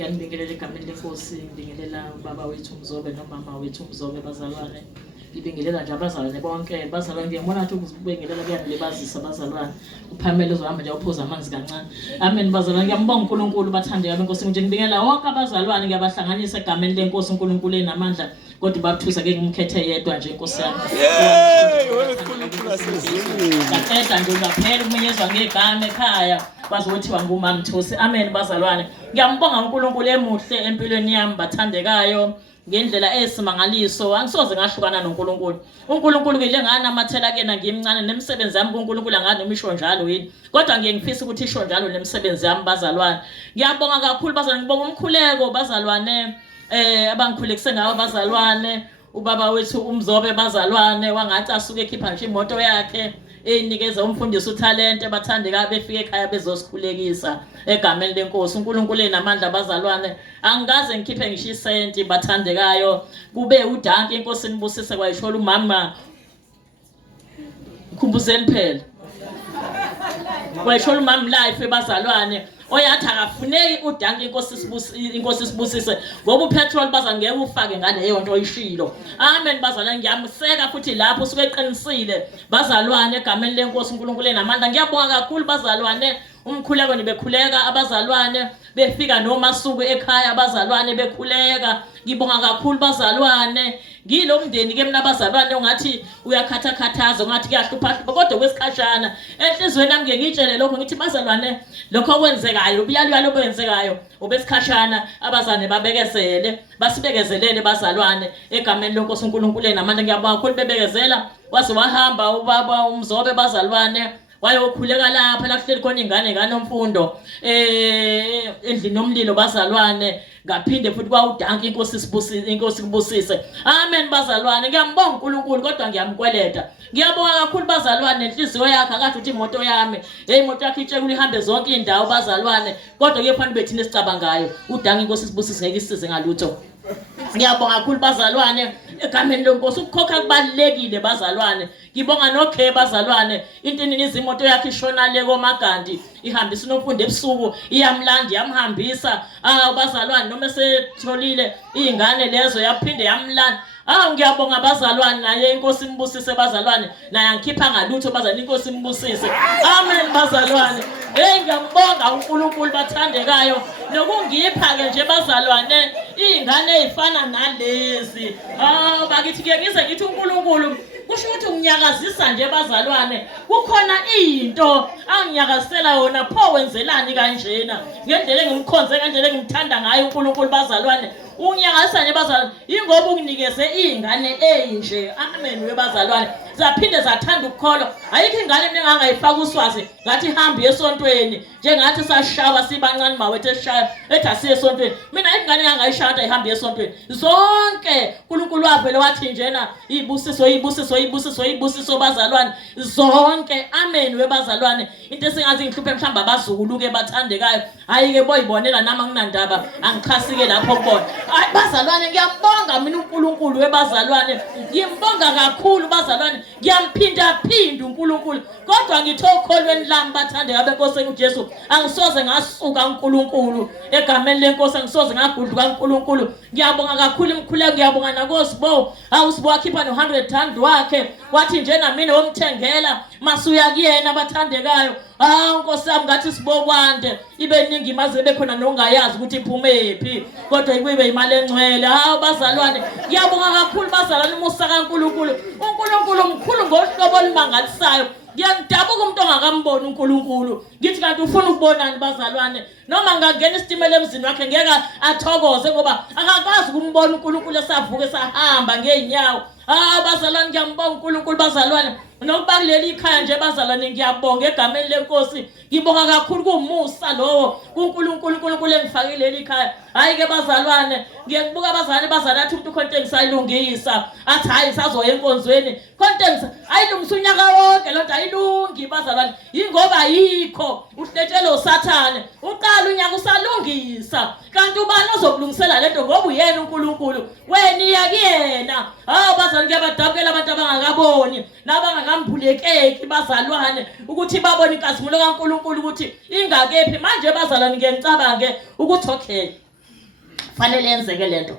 Ngiyabingelela egameni leNkosi, ngibingelela ubaba wethu uMzobe nomama wethu uMzobe bazalwane. Ngibingelela nje abazalwane bonke. Bazalwane ngiyabona ukuthi ukubingelela kuyanilibazisa abazalwane. Uphamela uzohamba nje uphuza amanzi kancane. Amen bazalwane. Ngiyambonga uNkulunkulu bathandeka beNkosi. Nje ngibingelela wonke abazalwane ngiyabahlanganisa egameni leNkosi uNkulunkulu enamandla. Kodwa babuthusa ke ngimkhethe yedwa nje Nkosi yami. uNkulunkulu asezulwini. Ngaqeda nje ngaphela ukumenyezwa ngegama ekhaya. Bazothiwa nguMam Thusi. Amen bazalwane. Ngiyambonga uNkulunkulu emuhle empilweni yami bathandekayo ngendlela esimangaliso. Angisoze ngahlukana noNkulunkulu. uNkulunkulu ke njenganamathela kena ngimncane nemisebenzi yami kuNkulunkulu angani umisho njalo yini. Kodwa ngiyengifisa ukuthi isho njalo nemisebenzi yami bazalwane. Ngiyabonga kakhulu bazalwane. Ngibonga umkhuleko bazalwane abangikhulekise ngawo bazalwane. Ubaba wethu uMzobe bazalwane wangathi asuke ekhipha nje imoto yakhe enikeza umfundisi utalente bathandeka befike ekhaya bezosikhulekisa egameni leNkosi. uNkulunkulu enamandla bazalwane. Angikaze ngikhiphe ngisho isenti bathandekayo. Kube udanki iNkosi nibusise kwayishola umama khumbuzeni phela. Kwayishola umama life bazalwane. Oyathi akafuneki udanki iNkosi sibusise ngoba upetrol bazana ngeke ufake ngale leyo nto oyishilo. Amen bazalwane. Ngiyamseka futhi lapho usuke eqinisile bazalwane egameni leNkosi uNkulunkulu enamandla. Ngiyabonga kakhulu bazalwane. Umkhuleko nibekhuleka abazalwane befika nomasuku ekhaya abazalwane bekhuleka. Ngibonga kakhulu bazalwane. Ngilo mndeni ke mina bazalwane ongathi uyakhathakhathaza ongathi kuyahlupha kodwa kwesikhashana enhlizweni yami ngiyitshele lokho ngithi bazalwane lokho okwenzekayo ubuyalo okwenzekayo obesikhashana abazane babekezele basibekezelele bazalwane egameni leNkosi uNkulunkulu enamandla. Ngiyabonga kakhulu bebekezela waze wahamba ubaba uMzobe bazalwane wayokhuleka lapha la kuhleli khona ingane kaNomfundo endlini nomlilo bazalwane. Ngaphinde futhi kwawudanki iNkosi kubusise. Amen bazalwane. Ngiyambonga uNkulunkulu kodwa ngiyamkweleta. Ngiyabonga kakhulu bazalwane nenhliziyo yakhe akathi uthi imoto yami imoto yakhe itshekula ihambe zonke indawo bazalwane kodwa kuyefanele bethina esicabangayo udanki iNkosi sibusise ngeke isize ngalutho. Ngiyabonga kakhulu bazalwane egameni leNkosi. Ukukhokha kubalekile bazalwane. Ngibonga nokhe bazalwane into eningiza imoto yakhe ishona le koMagandi ihambisa uNomfundo ebusuku iyamlanda yamhambisa bazalwane noma setholile izingane lezo yaphinde yamlanda. Ngiyabonga bazalwane naye iNkosi imbusise bazalwane naye angikhipha ngalutho bazalwane iNkosi imbusise. Amen bazalwane. Ngiyambonga uNkulunkulu bathandekayo nokungipha ke nje bazalwane izingane ezifana nalezi. Bakithi ke ngize ngithi uNkulunkulu kusho ukuthi unginyakazisa nje bazalwane. Kukhona into anginyakazisela yona pho wenzelani kanjena ngendlela engimkhonze ngendlela engimthanda ngayo uNkulunkulu bazalwane. Unyakazisa nje bazalwane ingoba unginikeze izingane ezinje. Amen webazalwane. Zaphinde zathanda ukukholwa. Ayikho ingane engangayifaka uswazi ngathi ihambe esontweni njengathi sashawa sibancane mawethu eshaya ethi asiye esontweni. Mina ingane engangayishaya ihambe esontweni zonke uNkulunkulu wavele wathi njena ibusiso bazalwane zonke. Amen webazalwane. Into esingazi ngihluphe mhlamba abazukulu ke bathandekayo ayike boyibonela nama nginandaba angichasike lapho kubona. Bazalwane ngiyambonga mina uNkulunkulu webazalwane. Ngimbonga kakhulu bazalwane. Ngiyamphinda uNkulunkulu kodwa ngithi okholweni lami bathandeka beNkosi uJesu angisoze ngasuka uNkulunkulu egameni leNkosi angisoze ngagudluka uNkulunkulu. Ngiyabonga kakhulu imkhuleko. Ngiyabonga nakoSibo awuSibo wakhipha no100 wakhe wathi njena mina womthengela masuya kuyena bathandekayo. Nkosi yami ngathi Sibo kwande ibe ningi maze bekhona nongayazi ukuthi iphumephi kodwa ibe imali engcwele. Bazalwane ngiyabonga kakhulu bazalwane umusa kaNkulunkulu. uNkulunkulu mkhulu ngohlobo olumangalisayo. Ngiyangidabuka umuntu ongakamboni uNkulunkulu. Ngithi kanti ufuna ukubonani bazalwane noma ngangena isitimela emzini wakhe ngeke athokoze ngoba akakazi ukumbona uNkulunkulu esavuka esahamba ngeenyawo. Bazalwane ngiyambonga uNkulunkulu bazalwane nokuba kuleli ikhaya nje bazalwane ngiyabonga egameni leNkosi. Ngibonga kakhulu kumusa lowo uNkulunkulu engifakile leli ikhaya. Hayi ke bazalwane ngiyekubuka bazalwane athi umuntu konke ngisayilungisa athi hayi sazoya enkonzweni konke ayilungisa unyaka wonke lonto ayilungi bazalwane ingoba ayikho uhletshelo usathane uqala unyaka usalungisa kanti ubani ozokulungisela lento ngoba uyena uNkulunkulu wena iyakuyena. Bazalwane ngiyabadabukela abantu abangakaboni nabangakambulekeki bazalwane ukuthi babone inkazimulo kaNkulunkulu ukuthi ingakephi manje bazalwane ngiyacabange ukuthi okay fanele yenzeke lento.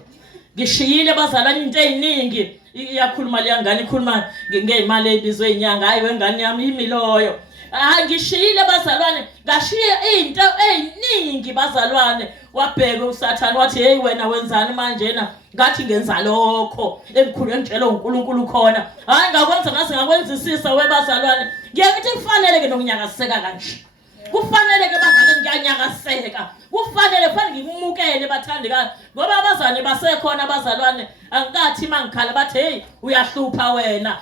Ngishiyile bazalwane into eziningi iyakhuluma le ngane ikhuluma ngeimali ebizwe inyanga hayi wengane yami imiloyo. Ngishiyile bazalwane ngashiya into eziningi bazalwane wabheka uSathane wathi hey wena wenzani manje na ngathi ngenza lokho emkhulu engitshela uNkulunkulu khona hayi ngakwenza ngase ngakwenzisisa webazalwane ngiyakuthi kufanele ke nokunyakaseka kanje kufanele ke bazalwane ngiyanyakaseka kufanele ngimukele bathandekayo ngoba abazane basekhona bazalwane angikathi mangikhala bathi hey uyahlupha wena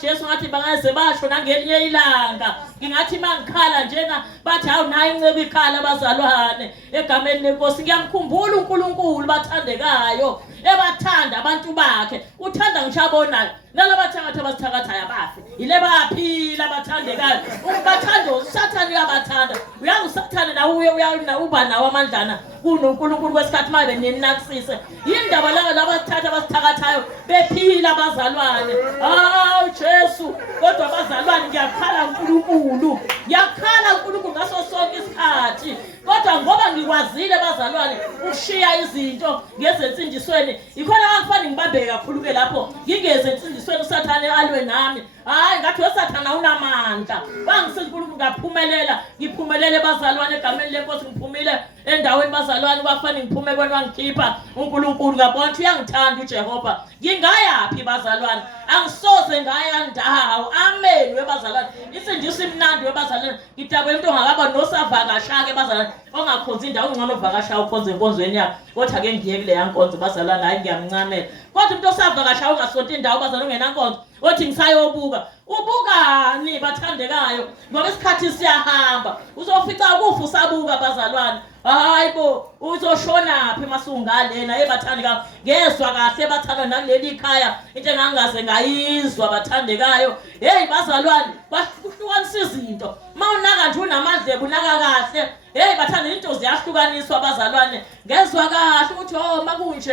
Jesu ngathi bangaze basho nangelinye ilanga ngingathi mangikhala njena bathi hawu nayi incebe ikhala bazalwane egameni lenkosi ngiyamkhumbula uNkulunkulu bathandekayo ebathanda abantu bakhe uthanda ngishabonayo nalabathangatha abasithakathayo abafe ile baphila bathandekayo bathanda uSathane uyabathanda uyazi uSathane nawe uba nawo amandlana kuNkulunkulu kwesikhathi mabe ninakisise indaba labathatha abasithakathayo bephila bazalwane Jesu kodwa bazalwane ngiyakhala uNkulunkulu ngaso sonke isikhathi kodwa ngoba ngikwazile bazalwane ukushiya izinto ngezensindisweni ikhona akufanele ngibambeke kakhulu ke lapho ngingeze insindisweni uSathane alwe nami hayi ngathi uSathane unamandla bangisiza uNkulunkulu ngaphumelela ngiphumelele bazalwane egameni lenkosi ngiphumile endaweni bazalwane kwafanele ngiphume kwena ngikhipha uNkulunkulu ngabona uyangithanda uJehova ngingayaphi bazalwane angisoze ngaya ndawo amen webazalwane isindiso imnandi webazalwane ngidabwe umuntu ongakaba nosavakasha ke bazalwane ongakhonza indawo ongcono ovakasha ukhonze enkonzweni yakhe kodwa ke ngiye kule yankonzo bazalwane hayi ngiyamncamela kodwa umuntu osavakasha ongasonto indawo bazalwane ungenankonzo othi ngisayobuka ubukani bathandekayo ngoba isikhathi siyahamba uzofica ukufa usabuka bazalwane hayibo uzoshonaphi masungalena ebathandekayo ngezwe kahle bathandwa naleli ikhaya into engangaze ngayizwa bathandekayo hey bazalwane bahlukanisa izinto mawunaka nje unamadlebe unaka kahle hey bathanda into ziyahlukaniswa bazalwane ngezwe kahle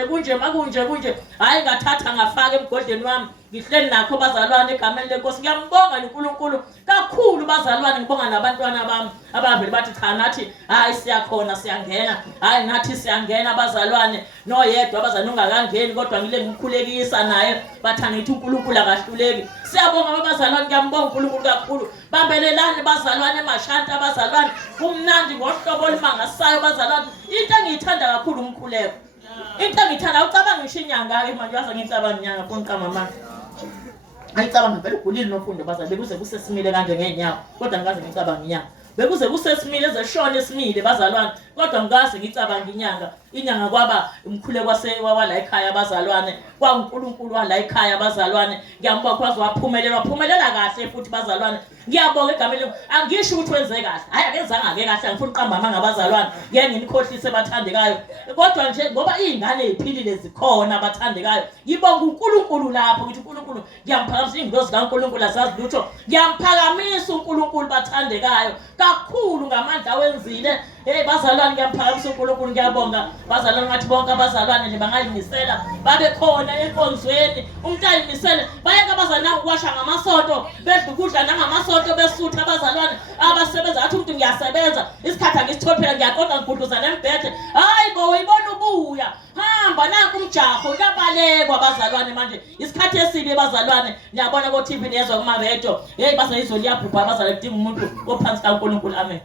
ukuthi makunje hayi ngathatha ngafaka emgodleni wami ngihleli nakho bazalwane egameni lenkosi ngiyambonga uNkulunkulu kakhulu bazalwane ngibonga nabantwana bami abavele bathi cha nathi hayi siyakhona siyangena hayi nathi siyangena bazalwane noyedwa abazalwane ungakangeni kodwa ngile ngikhulekisa naye bathanda ukuthi uNkulunkulu akahluleki siyabonga bazalwane ngiyambonga uNkulunkulu kakhulu bambelelani bazalwane emashanta bazalwane kumnandi ngohlobo olumangasayo bazalwane into engiyithanda kakhulu umkhuleko into engiyithanda ucabanga ngisho inyanga ke manje waza ngicabanga inyanga konqama mama ayicabanga vele ugulile nofundo bazalwane bekuze kusesimile kanje ngenyawo kodwa ngikaze ngicabanga inyanga bekuze kusesimile ezeshona esimile bazalwane kodwa ngikaze ngicabanga inyanga kwaba umkhuleko wala ekhaya bazalwane kwaNkulunkulu wala ekhaya bazalwane ngiyambonga kwazi waphumelela kahle futhi bazalwane ngiyabonga egameni angisho ukuthi wenze kahle hayi akezanga ke kahle ngifuna uqamba manga bazalwane ngeke nginikhohlise bathandekayo kodwa nje ngoba izingane eziphilile zikhona bathandekayo ngibonga uNkulunkulu lapho ngithi uNkulunkulu ngiyamphakamisha ingilosi kaNkulunkulu asazi lutho ngiyamphakamisa uNkulunkulu bathandekayo kakhulu ngamandla wenzile hey bazalwane ngiyamphakamisha uNkulunkulu ngiyabonga bazalwane ngathi bonke abazalwane nebangayimisela babe khona enkonzweni umuntu ayimisele bayeka abazalwane ukwasha ngamasonto bedla ukudla nangamasonto besutha abazalwane abasebenza athi umuntu ngiyasebenza isikhathi angisithophela ngiyaqonda ngibhuduza nembhede hayi bo uyibona ubuya hamba nanku umjaho uyabalekwa abazalwane manje isikhathi esibi abazalwane ngiyabona ko TV nezwa kuma radio hey basa izoli yabhubha abazalwane kudinga umuntu ophansi kaNkulunkulu amen.